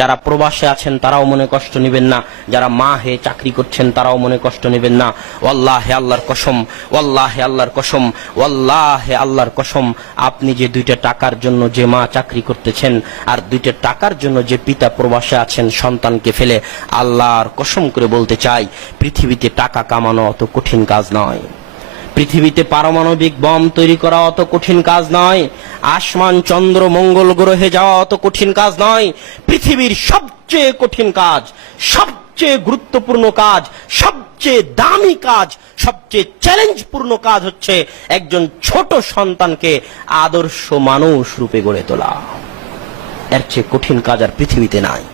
যারা প্রবাসে আছেন তারাও মনে কষ্ট নেবেন না, যারা মা হয়ে চাকরি করছেন তারাও মনে কষ্ট নেবেন না। ওয়াল্লাহি আল্লাহর কসম, ওয়াল্লাহি আল্লাহর কসম, ওয়াল্লাহি আল্লাহর কসম, আপনি যে 2টা টাকার জন্য যে মা চাকরি করতেছেন আর 2টা টাকার জন্য যে পিতা প্রবাসে আছেন সন্তানকে ফেলে, আল্লাহর কসম করে বলতে চাই, পৃথিবীতে টাকা কামানো অত কঠিন কাজ নয়। পৃথিবীতে পারমাণবিক বম তৈরি করা অত কঠিন কাজ নয়। আসমান চন্দ্র মঙ্গল গ্রহে যাওয়া অত কঠিন কাজ নয়। পৃথিবীর সবচেয়ে কঠিন কাজ, সবচেয়ে গুরুত্বপূর্ণ কাজ, সবচেয়ে দামি কাজ, সবচেয়ে চ্যালেঞ্জপূর্ণ কাজ হচ্ছে একজন ছোট সন্তানকে আদর্শ মানুষ রূপে গড়ে তোলা। এর চেয়ে কঠিন কাজ আর পৃথিবীতে নাই।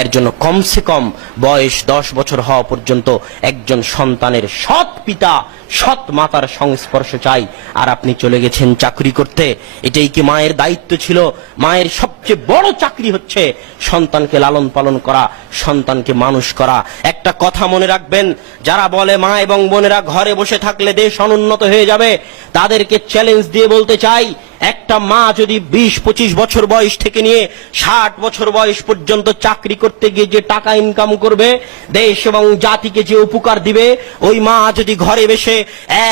এর জন্য কমসে কম বয়স 10 বছর হওয়া পর্যন্ত একজন সন্তানের সৎ পিতা সৎ মাতার সংস্পর্শ চাই। আর আপনি চলে গেছেন চাকরি করতে, এটাই কি মায়ের দায়িত্ব ছিল? মায়ের সবচেয়ে বড় চাকরি হচ্ছে সন্তানকে লালন পালন করা, সন্তানকে মানুষ করা। একটা কথা মনে রাখবেন, যারা বলে মা এবং বোনেরা ঘরে বসে থাকলে দেশ অনুন্নত হয়ে যাবে, তাদেরকে চ্যালেঞ্জ দিয়ে বলতে চাই, একটা মা যদি 20-25 বছর বয়স থেকে নিয়ে 60 বছর বয়স পর্যন্ত চাকরি করতে গিয়ে যে টাকা ইনকাম করবে, দেশ এবং জাতিকে যে উপকার দিবে, ওই মা যদি ঘরে বসে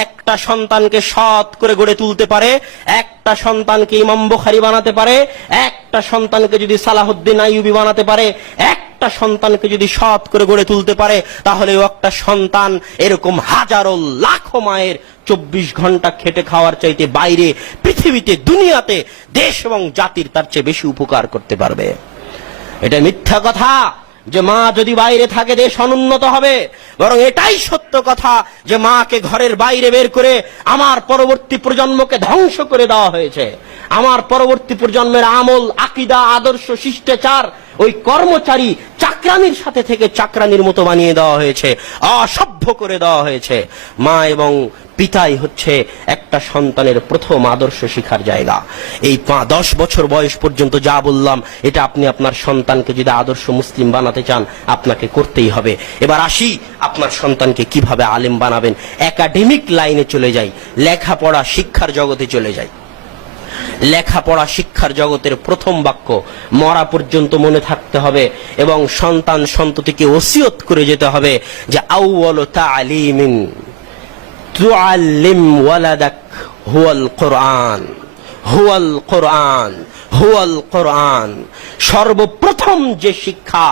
একটা সন্তানকে সৎ করে গড়ে তুলতে পারে, একটা সন্তানকে ইমাম বুখারী বানাতে পারে, একটা সন্তানকে যদি সালাহুদ্দিন আইয়ুবী বানাতে পারে, একটা সন্তানকে যদি সৎ করে গড়ে তুলতে পারে, তাহলে একটা সন্তান এরকম হাজারো লাখো মায়ের 24 ঘন্টা খেটে খাওয়ার চাইতে বাইরে পৃথিবীতে দুনিয়াতে দেশ এবং জাতির তার চেয়ে বেশি উপকার করতে পারবে। এটা মিথ্যা কথা যে মা যদি বাইরে থাকে দেশ অনুন্নত হবে, বরং এটাই সত্য কথা যে মাকে ঘরের বাইরে বের করে আমার পরবর্তী প্রজন্মকে ধ্বংস করে দেওয়া হয়েছে। আমার পরবর্তী প্রজন্মের আমল, আকীদা, আদর্শ, শিষ্টাচার ওই কর্মচারী চাকরানির সাথে থেকে চাকরানির মতো বানিয়ে দেওয়া হয়েছে, অসভ্য করে দেওয়া হয়েছে। মা এবং পিতাই হচ্ছে একটা সন্তানের প্রথম আদর্শ শিখার জায়গা। এই 10 বছর বয়স পর্যন্ত যা বললাম, এটা আপনি আপনার সন্তানকে যদি আদর্শ মুসলিম বানাতে চান আপনাকে করতেই হবে। এবার আসি আপনার সন্তানকে কিভাবে আলেম বানাবেন। একাডেমিক লাইনে চলে যাই, লেখাপড়া শিক্ষার জগতে চলে যাই। লেখাপড়া শিক্ষার জগতের প্রথম বাক্য মরা পর্যন্ত মনে থাকতে হবে এবং সন্তান সন্ততিকে ওসিয়ত করে যেতে হবে যে আউয়ালু তা'লিমিন তুআল্লিম ওয়ালাদাক হুয়াল কোরআন, হুয়াল কোরআন, হুয়াল কোরআন। সর্বপ্রথম যে শিক্ষা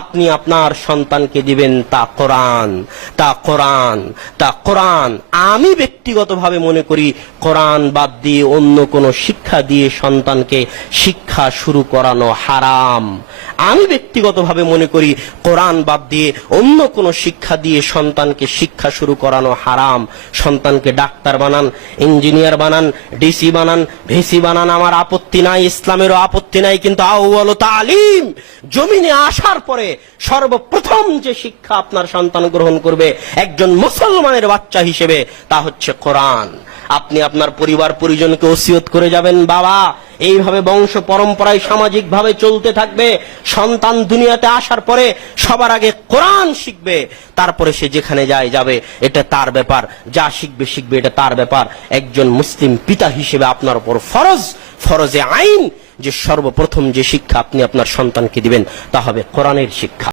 আপনি আপনার সন্তানকে দিবেন তা কোরআন, তা কোরআন, তা কোরআন। আমি ব্যক্তিগতভাবে মনে করি কোরআন বাদ দিয়ে অন্য কোনো শিক্ষা দিয়ে সন্তানকে শিক্ষা শুরু করানো হারাম। আমি ব্যক্তিগতভাবে মনে করি কোরআন বাদ দিয়ে অন্য কোনো শিক্ষা দিয়ে সন্তানকে শিক্ষা শুরু করানো হারাম। সন্তানকে ডাক্তার বানান, ইঞ্জিনিয়ার বানান, ডিসি বানান, ভিসি বানান, আমার আপত্তি নাই, ইসলামেরও আপত্তি নাই, কিন্তু আউয়ালু তা'লিম, জমিনে আসার পরে সর্বপ্রথম যে শিক্ষা আপনার সন্তান গ্রহণ করবে একজন মুসলমানের বাচ্চা হিসেবে, তা হচ্ছে কোরআন। আপনি আপনার পরিবার পরিজনকে ওসিয়ত করে যাবেন, বাবা এইভাবে বংশ পরম্পরায় সামাজিক ভাবে চলতে থাকবে। সন্তান দুনিয়াতে আসার পরে সবার আগে কোরআন শিখবে, তারপরে সে যেখানে যায় যাবে, এটা তার ব্যাপার। যা শিখবে শিখবে, এটা তার ব্যাপার। একজন মুসলিম পিতা হিসেবে আপনার উপর ফরজ, ফরজে আইন যে সর্বপ্রথম যে শিক্ষা আপনি আপনার সন্তানকে দিবেন তা হবে কোরআনের শিক্ষা।